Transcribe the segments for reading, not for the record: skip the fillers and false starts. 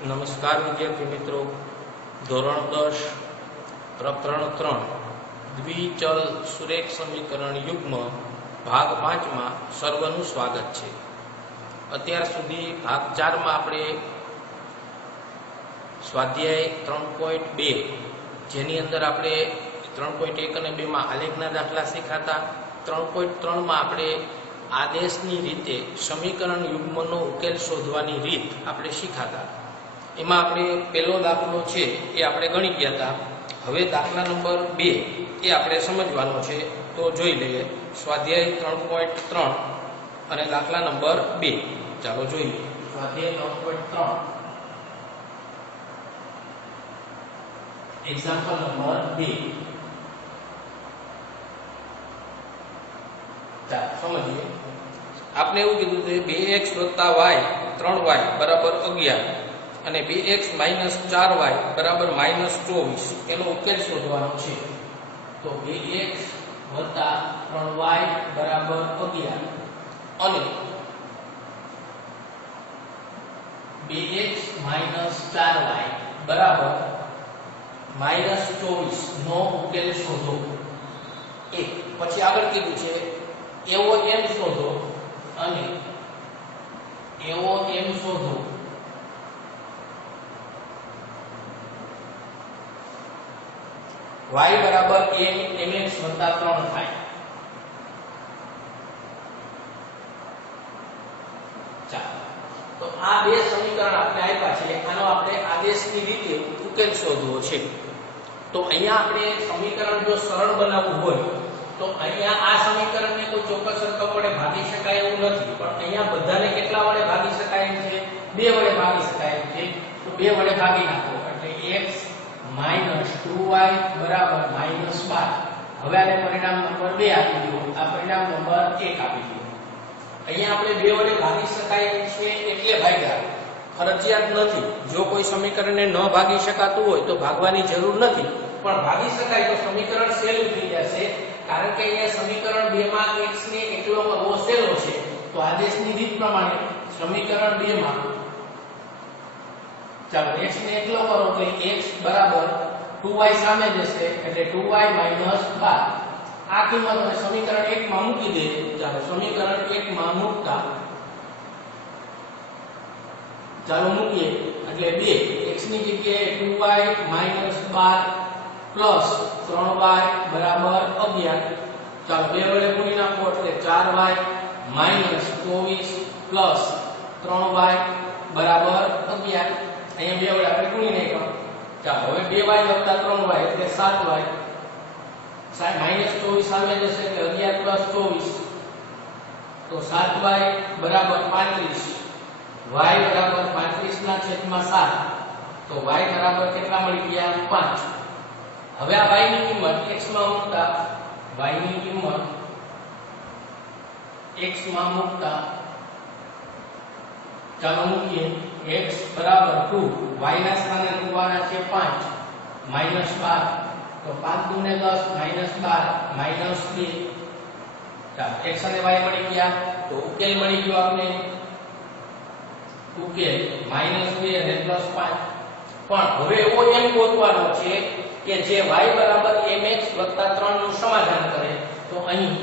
નમસ્કાર વિદ્યાર્થી મિત્રો, ધોરણ 10 પ્રકરણ 3 દ્વિચલ સુરેખ સમીકરણ યુગ્મ ભાગ 5 માં સર્વનું સ્વાગત છે। અત્યાર સુધી ભાગ 4 માં આપણે સ્વાધ્યાય 3.2 જેની અંદર આપણે 3.1 અને 2 માં આલેખના દાખલા શીખાતા। 3.3 માં આપણે આદેશની રીતે સમીકરણ યુગ્મનો ઉકેલ શોધવાની રીત આપણે શીખાતા। એમાં આપણે પહેલો દાખલો છે એ આપણે ગણી ગયા હતા। હવે દાખલા નંબર 2 એ આપણે સમજવાનો છે, તો જોઈ લઈએ। સ્વાધ્યાય 3.3 અને દાખલા નંબર 2 ચાલો જોઈએ। સ્વાધ્યાય 3.3 એક્ઝામ્પલ નંબર 2 ચાલો સમજીએ। આપણે એવું કીધું છે 2x + y 3y બરાબર 11 અને 2x - 4y બરાબર -24 એનો ઉકેલ શોધવાનો છે। તો 2x + 3y બરાબર 11 અને 2x - 4y બરાબર -24 નો ઉકેલ શોધો। એક પછી આગળ કીધું છે એવો m શોધો અને એવો m શોધો y બરાબર mx + 3 થાય। ચાલો તો આ બે સમીકરણ આપણે આપ્યા છે, આનો આપણે આદેશની રીતે ઉકેલ શોધવો છે। તો અહીંયા આપણે સમીકરણ જો સરળ બનાવવું હોય તો અહીંયા આ સમીકરણને કોઈ ચોક્કસ રકમ વડે ભાગી શકાય એવું નથી, પણ અહીંયા બધાને કેટલા વડે ભાગી શકાય એમ છે? 2 વડે ભાગી શકાય એમ છે। તો 2 વડે ભાગી નાખો એટલે x - 2y બરાબર -12। હવે આને પરિણામ નંબર 2 આપી દો, આ પરિણામ નંબર 1 આપી દો। અહીંયા આપણે 2 વડે ભાગી શકાય એમ છે એટલે ભાગ્યા, ફરજિયાત નથી। જો કોઈ સમીકરણને ન ભાગી શકાતું હોય તો ભાગવાની જરૂર નથી, પણ ભાગી શકાય તો સમીકરણ સહેલું થઈ જશે, કારણ કે અહીંયા સમીકરણ 2 માં x ને એકલો કરવો સહેલો છે। તો આદેશની રીત પ્રમાણે સમીકરણ 2 માં ચાલો x ને એકલો કરો તો x બરાબર 2y સામે જશે એટલે 2y - 12। આ કિંમતને સમીકરણ 1 માં મૂકી દે। ચાલો સમીકરણ 1 માં મૂકતા ચાલો મૂકીએ એટલે 2 x ની જગ્યાએ 2y - 12 પ્લસ 3y બરાબર 11। ચાલો 2 વડે ગુણી નાખો એટલે 4y - 24 પ્લસ 3y બરાબર 11। અહીંયા 2 વડે આપણે ગુણી નાખ્યો। ચાલો હવે 2y + 3y એટલે 7y -24 સામે જશે એટલે 11 + 24 તો 7y બરાબર 35 y બરાબર 35/7 તો y બરાબર કેટલા મળી ગયા? 5। હવે આ y ની કિંમત x માં મૂકતા y ની કિંમત x માં મૂકતા ચાલો મૂકીએ x બરાબર 2 y ના સ્થાને 2 વાળા છે 5 -12 તો 5 × 10 -12 -2 ચાલો x અને y મળી ગયા તો ઉકેલ મળી ગયો આપણે। ઉકેલ -2 અને +5। પણ હવે એવો m ગોતવાનો છે કે જે y બરાબર mx + 3 નું સમાધાન કરે। તો અહીં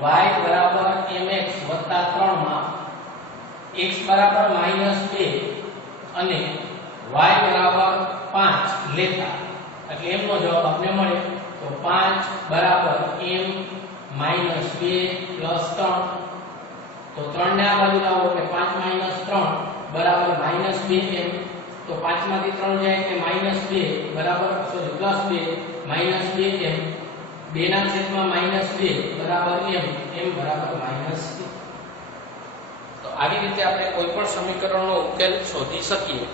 y બરાબર mx + 3 માં x બરાબર -2 અને y બરાબર 5 લેતા એટલે m નો જવાબ આપણે મળે। તો 5 બરાબર m - 2 + 3 તો 3 ને આ બાજુ લાવો એટલે 5 - 3 બરાબર -2m। તો 5 માંથી 3 જાય એટલે -2 બરાબર +2 -2m 2 ના છેદમાં -2 બરાબર m બરાબર -2। તો આવી રીતે આપણે કોઈ પણ સમીકરણનો ઉકેલ શોધી શકીએ।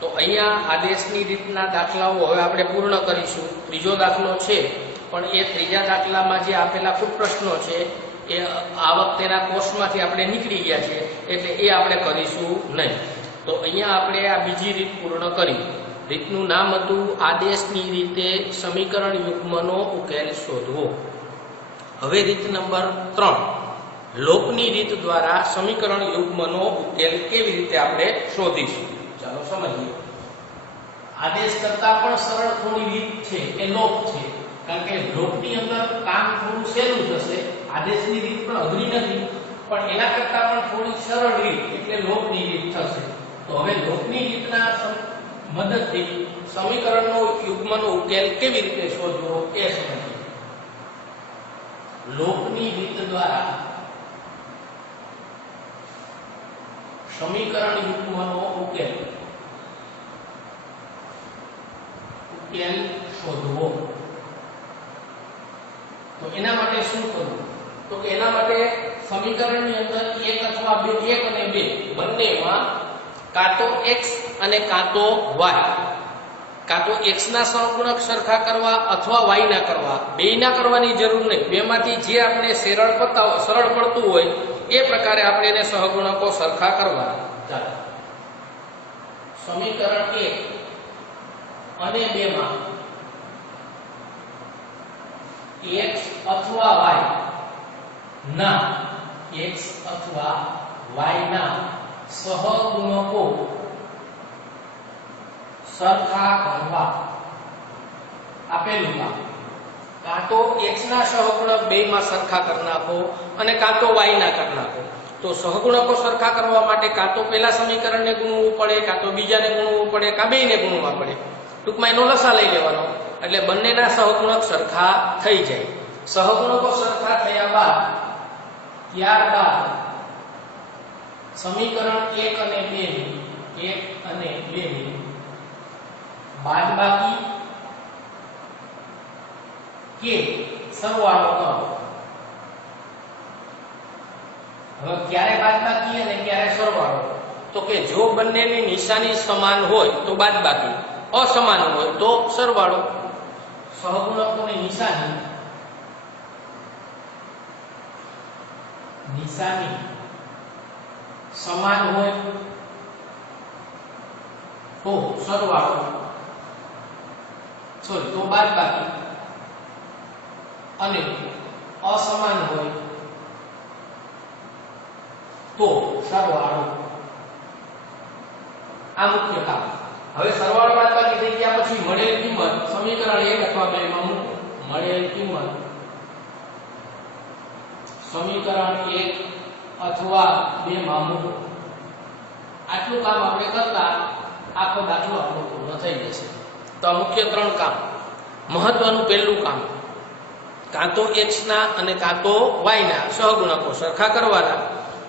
તો અહીંયા આદેશની રીતના દાખલાઓ હવે આપણે પૂર્ણ કરીશું। ત્રીજો દાખલો છે, પણ એ ત્રીજા દાખલામાં જે આપેલા ખૂબ પ્રશ્નો છે એ આ વખતેના કોર્સમાંથી આપણે નીકળી ગયા છે એટલે એ આપણે કરીશું નહીં। તો અહીંયા આપણે આ બીજી રીત પૂર્ણ કરી। રીતનું નામ હતું આદેશની રીતે સમીકરણ યુગ્મનો ઉકેલ શોધવો। હવે રીત નંબર 3 લોપની રીત દ્વારા સમીકરણ યુગ્મનો ઉકેલ કેવી રીતે આપણે શોધીશું? ચાલો સમજીએ. આદેશ કરતા પણ સરળ થોડી રીત છે એ લોપ છે, કારણ કે લોપની અંદર કામ થોડું સહેલું થશે. આદેશની રીત પણ અઘરી નથી, પણ એના કરતા પણ થોડી સરળ રીત એટલે લોપની રીત થશે. તો હવે લોપની રીતના મદદથી સમીકરણનો યુગ્મનો ઉકેલ કેવી રીતે શોધવો એ સમજીએ. લોપની રીત દ્વારા સમીકરણ યુગ્મનો ઉકેલ શોધવો. તો એના માટે શું કરવું? તો એના માટે સમીકરણની અંદર 1 અથવા 2 1 અને 2 બંનેમાં કાં તો x અને કાં તો y, કાં તો x ના સહગુણક સરખા કરવા અથવા y ના કરવા. બેયના કરવાની જરૂર નહીં, બેમાંથી જે આપણે સરળ પડતું હોય એ પ્રકારે આપણે એને સહગુણકો સરખા કરવા. ચાલો સમીકરણ 1 અને 2 માં x અથવા y ના સહગુણકો સરખા કરવા. આપેલું કાં તો x ના સહગુણક બેયમાં સરખા કરી નાખો અને કાં તો y ના કરી નાખો. તો સહગુણકો સરખા કરવા માટે કાં તો પહેલા સમીકરણને ગુણવું પડે, કાં તો બીજાને ગુણવું પડે, કાં બેયને ગુણવા પડે. ટૂંકમાં એનો લસા લઈ લેવાનો એટલે બંનેના સહગુણક સરખા થઈ જાય. સહગુણકો સરખા થયા બાદ ત્યારબાદ સમીકરણ 1 અને 2 ની બાદબાકી કે સરવાળો કરો. હવે ક્યારે બાદબાકી અને ક્યારે સરવાળો? તો કે જો બંનેની નિશાની સમાન હોય તો બાદબાકી, અસમાન હોય તો સરવાળો. સહગુણકોની નિશાની સમાન હોય તો સરવાળો, તો બાદબાકી, અને અસમાન હોય તો સરવાળો. આ મુખ્ય કામ. હવે સરવાળો બાદબાકી થઈ ગયા પછી મળેલ કિંમત સમીકરણ 1 અથવા 2 માં મૂકો. મળેલ કિંમત સમીકરણ 1 અથવા 2 માં મૂકો. આટલું કામ આપણે કરતા આખો દાખલો આપણો પૂર્ણ થઈ જશે. તો આ મુખ્ય 3 કામ. મહત્વનું પહેલું કામ, કાં તો x ના અને કાં તો y ના સહગુણકો સરખા કરવાના.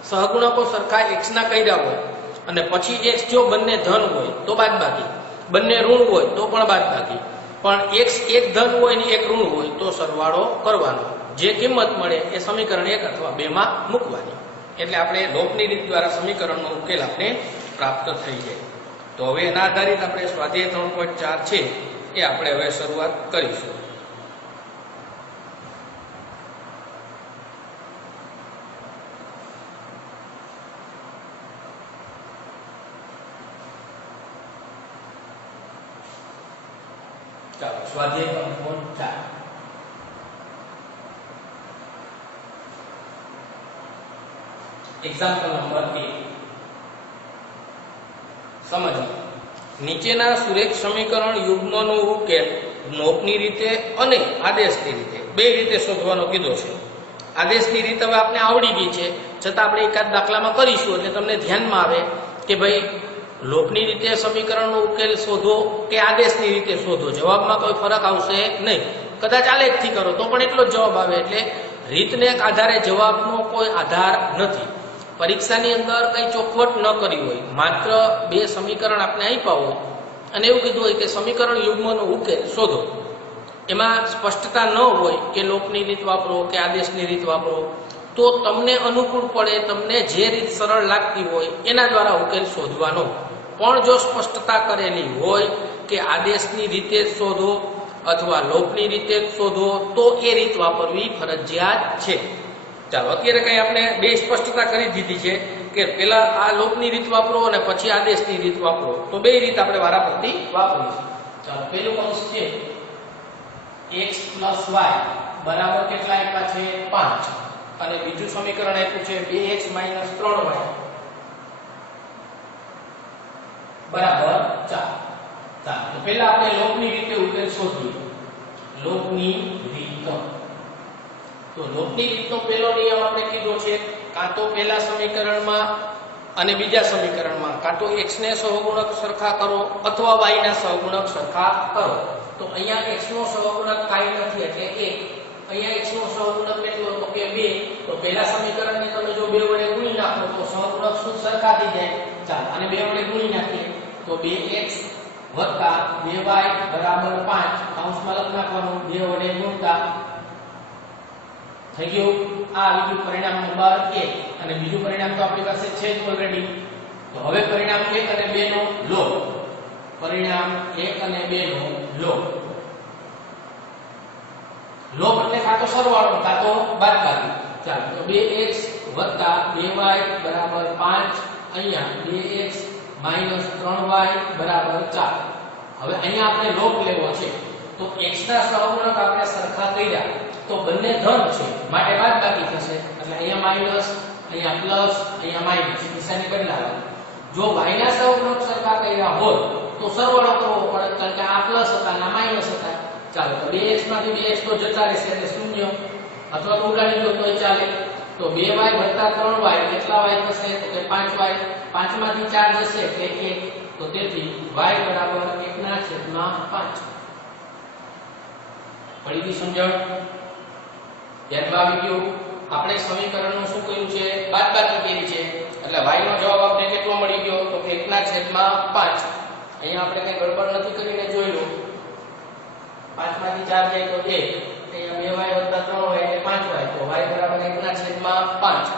સહગુણકો સરખા x ના કર્યા હોય અને પછી x જો બંને ધન હોય તો બાદબાકી, બંને ઋણ હોય તો પણ બાદબાકી, પણ x એક ધન હોય ને એક ઋણ હોય તો સરવાળો કરવાનો. જે કિંમત મળે એ સમીકરણ 1 અથવા 2 માં મૂકવાની. એટલે આપણે લોપની રીત દ્વારા સમીકરણનો ઉકેલ આપણે પ્રાપ્ત થઈ જાય. તો હવે એના આધારિત આપણે સ્વાધ્યાય 3.4 છે એ આપણે હવે શરૂઆત કરીશું. ચાલો સ્વાધ્યાય 3.4 એક્ઝામ્પલ નંબર 1 સમજો. નીચેના સુરેખ સમીકરણ યુગ્મનો ઉકેલ લોપની રીતે અને આદેશની રીતે બે રીતે શોધવાનો કીધો છે. આદેશની રીત હવે આપણે આવડી ગઈ છે, છતાં આપણે એકાદ દાખલામાં કરીશું એટલે તમને ધ્યાનમાં આવે કે ભાઈ લોપની રીતે સમીકરણનો ઉકેલ શોધો કે આદેશની રીતે શોધો. જવાબમાં કોઈ ફરક આવશે નહીં. કદાચ આલેખથી કરો તો પણ એટલો જ જવાબ આવે. એટલે રીતને આધારે જવાબનો કોઈ આધાર નથી. પરીક્ષાની અંદર કઈ ચોખવટ ન કરી હોય, માત્ર 2 સમીકરણ આપણે આપ્યા હોય અને એવું કીધું હોય કે સમીકરણ યુગ્મનો ઉકેલ શોધો. એમાં સ્પષ્ટતા ન હોય કે લોપની રીત વાપરો કે આદેશની રીત વાપરો, તો તમને અનુકૂળ પડે, તમને જે રીત સરળ લાગતી હોય એના દ્વારા ઉકેલ શોધવાનો. પણ જો સ્પષ્ટતા કરેલી હોય કે આદેશની રીતે જ શોધો અથવા લોપની રીતે જ શોધો તો એ રીત વાપરવી ફરજિયાત છે. ચાલો અત્યારે કઈ આપણે 2 સ્પષ્ટતા કરી દીધી છે કે પેલા આ લોપની રીત વાપરો અને પછી આદેશની રીત વાપરો. તો 2 રીત આપણે વારાફરતી વાપરીશું. ચાલો પહેલું કૌંસ છે x + y બરાબર કેટલા આપ્યા છે 5 અને બીજું સમીકરણ આપ્યું છે 2x - 3y બરાબર 4. ચાલો તો પહેલા આપણે લોપની રીતે ઉકેલ શોધીએ. લોપની રીત. તો લોપની રીતનો પહેલો નિયમ આપણે કીધો છે, કાં તો પહેલા સમીકરણમાં અને બીજા સમીકરણમાં કાં તો x ને સહગુણક સરખા કરો અથવા y ના સહગુણક સરખા કરો. તો અહીંયા x નો સહગુણક કાંઈ નથી એટલે 1. અહીંયા x નો સહગુણક કેટલો તો કે 2. તો પહેલા સમીકરણને તમે જો 2 વડે ગુણી નાખો તો સહગુણક શું સરખા થઈ જાય. ચાલો અને 2 વડે ગુણી નાખીએ તો 2x + 2y = 5 કૌંસમાં લખ નાખવાનું 2 વડે ગુણતા થઈ ગયું. આ આવી ગયું પરિણામ નંબર 1 અને બીજું પરિણામ તો આપણી પાસે છે જ ઓલરેડી. તો હવે પરિણામ 1 અને 2 નો લોપ. પરિણામ 1 અને 2 નો લોપ. લોપ એટલે કાં તો સરવાળો કાં તો બાદબાકી. ચાલો તો 2x + 2y = 5 અહીંયા 2x - 3y = 4. હવે અહીંયા આપણે લોપ લેવો છે તો x ના સહગુણક આપણે સરખા કર્યા તો બંને ધન છે માટે બાદબાકી થશે એટલે અહીંયા માઈનસ અહીંયા પ્લસ અહીંયા માઈનસ નિશાની બદલાવાની. જો y ના સહગુણક સરખા કર્યા હોય તો સરવાળો કરવો પડે કારણ કે આ પ્લસ હતા અને આ માઈનસ હતા. ચાલો તો 2x માંથી 2x તો જતા રહેશે એટલે 0 અથવા તો ઉડાડી દો તોય ચાલે. તો 2y + 3y કેટલા y થશે તો કે 5y. 5 માંથી 4 જશે એટલે 1. તો તેથી y = 1/5. પડી ગઈ સમજણ? ધ્યાનમાં આવી ગયું? આપણે સમીકરણનું શું કર્યું છે? બાદબાકી કરી છે એટલે y નો જવાબ આપણે કેટલો મળી ગયો તો કે 1/5. અહીંયા આપણે કઈ ગડબડ નથી કરીને જોઈ લો. 5 માંથી 4 જાય તો 1. અહીંયા 2y + 3y એટલે 5y. તો y = 1/5.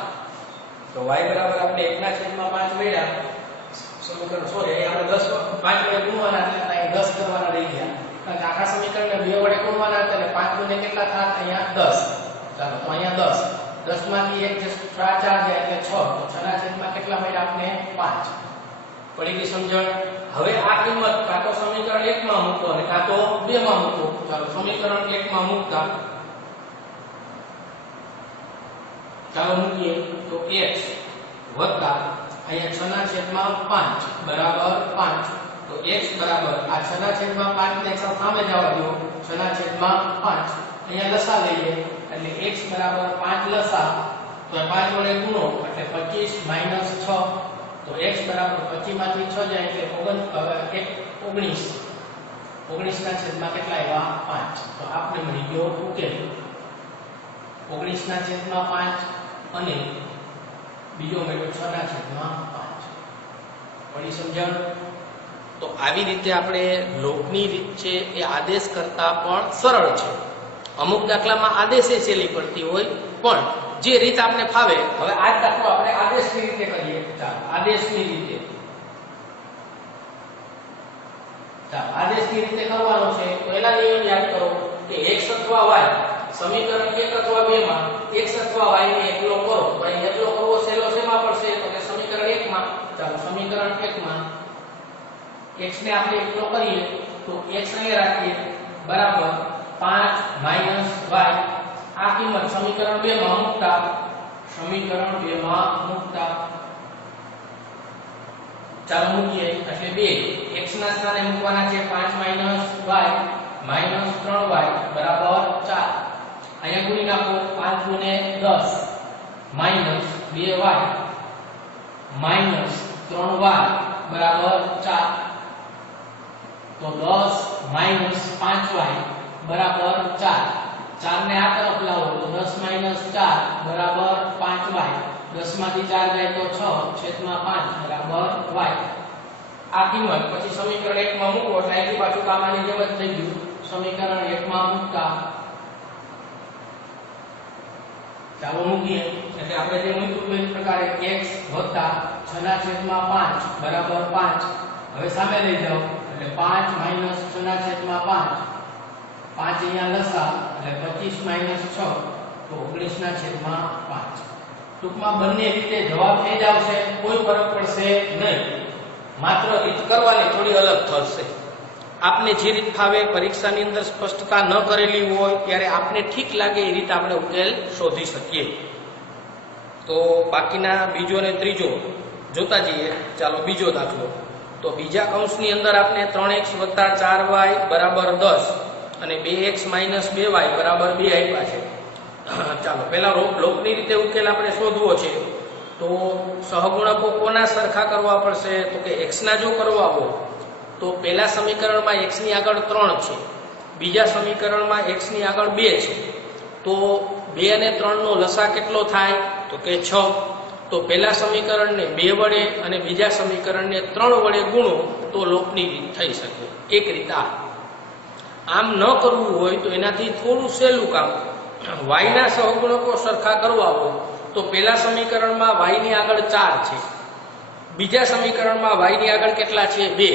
તો y બરાબર આપણે 1/5 મેળ્યા. સમીકરણ સોરી અહીંયા આપણે 10 5 વડે ગુણવાના એટલે અહીં 10 કરવાના રહી ગયા. કારણ કે આખા સમીકરણને 2 વડે ગુણવાના હતા એટલે 5 ગુણ્યા કેટલા થાય? અહીંયા 10. ચાલો તો અહીંયા 10. 10 માંથી 1 4 જાય એટલે 6. તો 6 ના છેદમાં કેટલા મળ્યા આપણે? 5. પડી ગઈ સમજણ? હવે આ કિંમત કાં તો સમીકરણ 1 માં મૂકો અને કાં તો 2 માં મૂકો. ચાલો સમીકરણ 1 માં મૂકતા ચાલો મૂકીએ તો x વત્તા અહીંયા 6/5 બરાબર 5. તો x બરાબર આ 6/5 ને સામે જવા દો. 6/5 અહીંયા લસા લઈએ એટલે x બરાબર 5 લસા તો 5 વડે ગુણો એટલે 25 - 6. તો x બરાબર 25 માંથી 6 જાય એટલે 19. 19 ના છેદમાં કેટલા આવ્યા? 5. તો આપણે મળી ગયો ઉકેલ. 19 ના છેદમાં 5 અને બીજો મેળવ્યો 6 ના છેદમાં 5. પડી સમજણ? તો આવી રીતે આપણે લોપની રીત છે એ આદેશ કરતા પણ સરળ છે. અમુક દાખલામાં આદેશે સહેલી પડતી હોય પણ જે રીત આપણે ફાવે. હવે આ દાખલો આપણે આદેશની રીતે કરીએ. ચાલો આદેશની રીતે. ચાલો આદેશની રીતે કરવાનો છે તો એના નિયમ યાદ કરો કે x અથવા y સમીકરણ 1 અથવા 2 માં x અથવા y ને એકલો કરો. તો અહીં એકલો કરવો સહેલો શેમાં પડશે તો કે સમીકરણ 1 માં. ચાલો સમીકરણ 1 માં x ને આપણે એકલો કરીએ તો x અહીં રાખીએ બરાબર 5 - y. આ કિંમત સમીકરણ 2 માં મૂકતા ચાલો મૂકીએ એટલે 2 x ના સ્થાને મૂકવાના છે 5 - y - 3y બરાબર 4. અહીંયા ગુણી નાખો 5 × 10 - 2y - 3y બરાબર 4. તો 10 - 5y બરાબર 4. 4 ને આ તરફ લાવો તો 10 - 4 બરાબર 5y. 10 માંથી 4 જાય તો 6/5 બરાબર y. આ કિંમત પછી સમીકરણ 1 માં મૂકો એટલે અહીંથી પાછું કામાની જેમ જ થઈ ગયું. સમીકરણ 1 માં મૂકતા ચાલો મૂકીએ એટલે આપણે જે મૂક્યું એ પ્રકારે x વત્તા 6/5 બરાબર 5. હવે સામે લઈ જાઓ એટલે 5 - 6/5 5 અહીંયા લસા એટલે 25 - 6 તો 19/5. ટૂંકમાં બંને રીતે જવાબ એ જ આવશે, કોઈ ફરક પડશે નહીં. માત્ર રીત કરવાની થોડી અલગ થશે. આપને જે રીત ફાવે, પરીક્ષાની અંદર સ્પષ્ટતા ન કરેલી હોય ત્યારે આપને ઠીક લાગે એ રીતે આપણે ઉકેલ શોધી શકીએ. તો બાકીના બીજો અને ત્રીજો જોતા જઈએ. ચાલો બીજો દાખલો. તો બીજા કૌંસની અંદર આપણે 3x + 4y બરાબર 10 અને 2x - 2y બરાબર 2 આપ્યા છે. ચાલો પહેલા લોકની રીતે ઉકેલ આપણે શોધવો છે. તો સહગુણકો કોના સરખા કરવા પડશે? તો કે x ના જો કરવા હોય તો પહેલા સમીકરણમાં x ની આગળ 3 છે, બીજા સમીકરણમાં x ની આગળ 2 છે. તો 2 અને 3 નો લસા કેટલો થાય? તો કે 6. તો પહેલા સમીકરણને 2 વડે અને બીજા સમીકરણને 3 વડે ગુણો તો લોકની રીત થઈ શકે. એક રીત આમ ન કરવું હોય તો એનાથી થોડું સહેલું કામ, y ના સહગુણકો સરખા કરવા હોય તો પહેલા સમીકરણમાં y ની આગળ 4 છે, બીજા સમીકરણમાં y ની આગળ કેટલા છે? 2.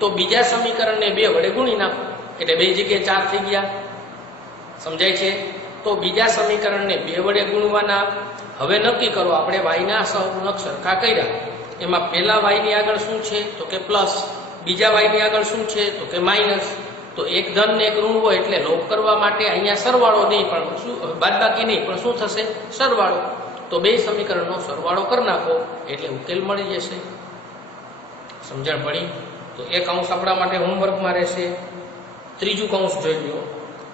તો બીજા સમીકરણને 2 વડે ગુણી નાખો એટલે 2 જગ્યાએ 4 થઈ ગયા. સમજાય છે? તો બીજા સમીકરણને 2 વડે ગુણવાના. હવે નક્કી કરો આપણે y ના સહગુણક સરખા કર્યા, એમાં પહેલા y ની આગળ શું છે? તો કે પ્લસ, બીજા y ની આગળ શું છે? તો કે માઇનસ. તો એક ધન ને એક ઋણ હોય એટલે લોપ કરવા માટે અહીંયા સરવાળો નહીં પણ શું, બાદબાકી નહીં પણ શું થશે? સરવાળો. તો બે સમીકરણનો સરવાળો કરી નાખો એટલે ઉકેલ મળી જશે. સમજણ પડી? તો એક કૌંસ આપણા માટે હોમવર્કમાં રહેશે. ત્રીજું કૌંસ જોઈ લો.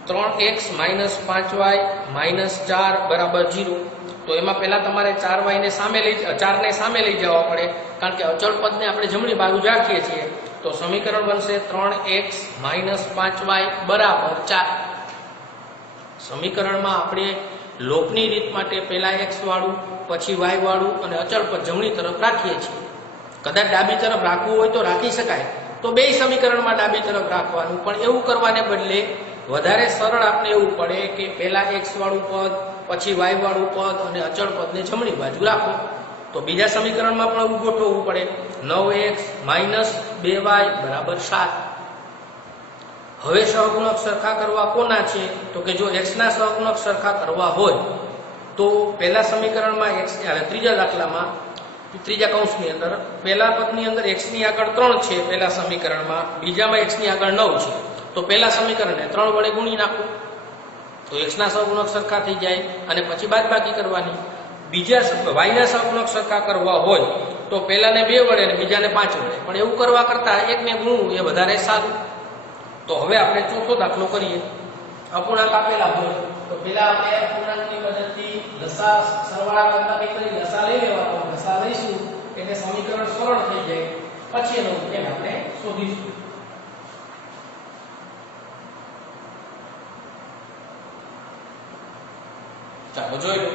3x - 5y - 4 બરાબર 0. તો એમાં પહેલા તમારે 4y ને સામે લઈ જવા પડે, કારણ કે અચળ પદને આપણે જમણી બાજુ રાખીએ છીએ. તો સમીકરણ બનશે 3x - 5y બરાબર 4. સમીકરણમાં આપણે લોકની રીત માટે પહેલા x વાળું પછી y વાળું અને અચળ પદ જમણી તરફ રાખીએ છીએ. કદાચ ડાબી તરફ રાખવું હોય તો રાખી શકાય, તો બે સમીકરણમાં ડાબી તરફ રાખવાનું. પણ એવું કરવાને બદલે વધારે સરળ આપણે એવું પડે કે પહેલા x વાળું પદ પછી y વાળું પદ અને અચળ પદને જમણી બાજુ રાખો. તો બીજા સમીકરણમાં પણ એવું ગોઠવવું પડે. 9x - 2y બરાબર 7. હવે સહગુણક સરખા કરવા કોના છે? તો કે જો x ના સહગુણક સરખા કરવા હોય તો પહેલા સમીકરણમાં x, ત્રીજા દાખલામાં ત્રીજા કૌંસની અંદર પહેલા પદની અંદર x ની આગળ 3 છે પહેલા સમીકરણમાં, બીજામાં x ની આગળ 9 છે. તો પહેલા સમીકરણને 3 વડે ગુણી નાખો તો x ના સહગુણક સરખા થઈ જાય અને પછી બાદબાકી કરવાની. બીજા y ના સહગુણક સરખા કરવા હોય તો પહેલાને 2 વડે અને બીજાને 5 વડે. પણ એવું કરવા કરતા એકને ગુણવું એ વધારે સારું. તો હવે આપણે ચોથો દાખલો કરીએ. અપૂર્ણાંક આપેલા હોય તો પહેલા આપણે અપૂર્ણાંકની મદદથી લસા સરવાળા કરતા કરી લસા લઈ લેવાનો. લસા લઈશું એટલે સમીકરણ સરળ થઈ જાય, પછી એનો ઉકેલ આપણે શોધીશું. ચાલો જોઈ લો.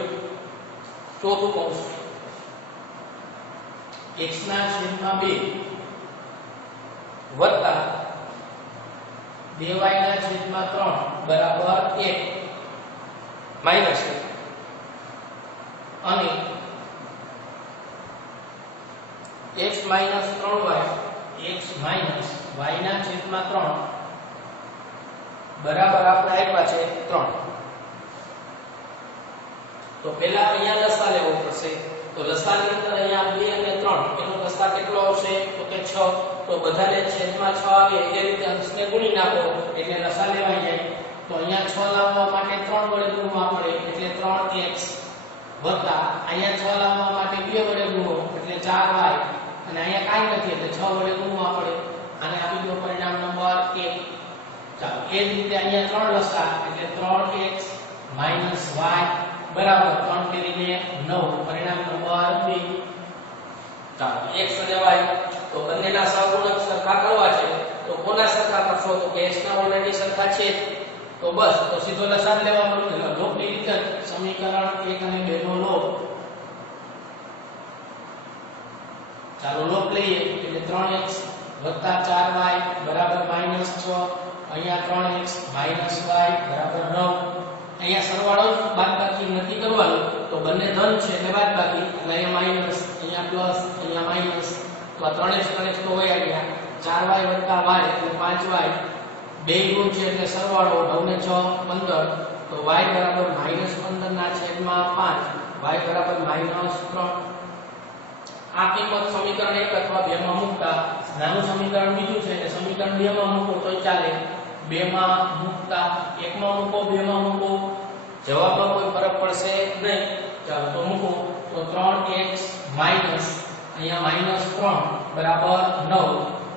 ચોથું કૌંસ x ના છેદમાં 2 વત્તા 2y ના છેદમાં 3 બરાબર 1 માઈનસ 1 અને x - 3y x - y ના છેદમાં 3 બરાબર આપણે આપ્યા છે 3. તો પહેલા અહીંયા લસા લેવો પડશે. તો લસાની અંદર અહીંયા 2 અને 3 એનો લસા કેટલો આવશે? તો કે 6. તો બધાને છેદમાં 6 આવે એ રીતે અંશને ગુણી નાખો એટલે લસા લેવાઈ જાય. તો અહીંયા 6 લાવવા માટે 3 વડે ગુણવા પડે એટલે 3x વત્તા અહીંયા 6 લાવવા માટે 2 વડે ગુણો એટલે 4y અને અહીંયા કાંઈ નથી એટલે 6 વડે ગુણવા પડે. અને આપી દો પરિણામ નંબર 1. ચાલો એ જ રીતે અહીંયા 3 લસા એટલે 3x - y બરાબર 3 કરીને 9 પરિણામ નંબર 2. ચાલો x અને y તો બંનેના સહગુણક સરખા કરવા છે તો કોના સરખા કરશો? તો કે x ના ઓલરેડી સરખા છે તો બસ તો સીધો લસા લેવાનો. લોકની રીતે સમીકરણ 1 અને 2 નો લોપ. ચાલો લોપ લઈએ એટલે 3x + 4y બરાબર -6. અહીંયા 3x - y બરાબર 9. અહીંયા સરવાળો બાદબાકી નથી કરવાનો તો બંને ધન છે એટલે બાદબાકી, એટલે અહીંયા માઈનસ, અહીંયા પ્લસ, અહીંયા માઈનસ. તો આ 3x તો હોય ગયા. 4y + y એટલે 5y. બે ગુણ છે એટલે સરવાળો 9 ને 6 15. તો y બરાબર -15 ના છેદમાં 5 y બરાબર -3. આ કિંમત સમીકરણ 1 અથવા 2 માં મૂકતા, નાનું સમીકરણ બીજું છે એટલે સમીકરણ 2 માં મૂકો તોય ચાલે. 2 માં મૂકતા 1 માં મૂકો 2 માં મૂકો જવાબમાં કોઈ ફરક પડશે નહીં. ચાલો તો મૂકો તો 3x - અહીંયા -3 બરાબર 9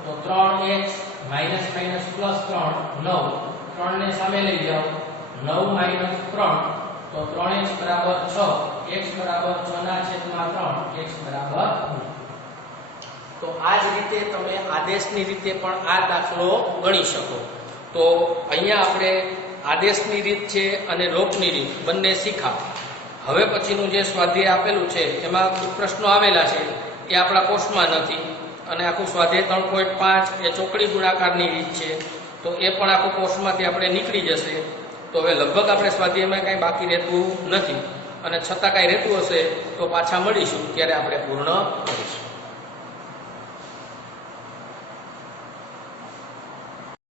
તો 3x માઇનસ માઇનસ પ્લસ 3 9 3 ને સામે લઈ જાઓ 9 - 3 તો 3x બરાબર 6 x બરાબર 6/3 x બરાબર 9 તો આ જ રીતે તમે આદેશની રીતે પણ આ દાખલો ગણી શકો તો અહીંયા આપણે આદેશની રીત છે અને લોકની રીત બંને શીખા હવે પછીનું જે સ્વાધ્યાય આપેલું છે એમાં પ્રશ્નો આવેલા છે એ આપણા કોર્સમાં નથી અને આખું સ્વાધ્યાય 3.5 એ ચોકડી ગુણાકારની રીત છે તો એ પણ આખું કોર્સમાંથી આપણે નીકળી જશે તો હવે લગભગ આપણે સ્વાધ્યાયમાં કંઈ બાકી રહેતું નથી અને છતાં કાંઈ રહેતું હશે તો પાછા મળીશું ત્યારે આપણે પૂર્ણ કરીશું.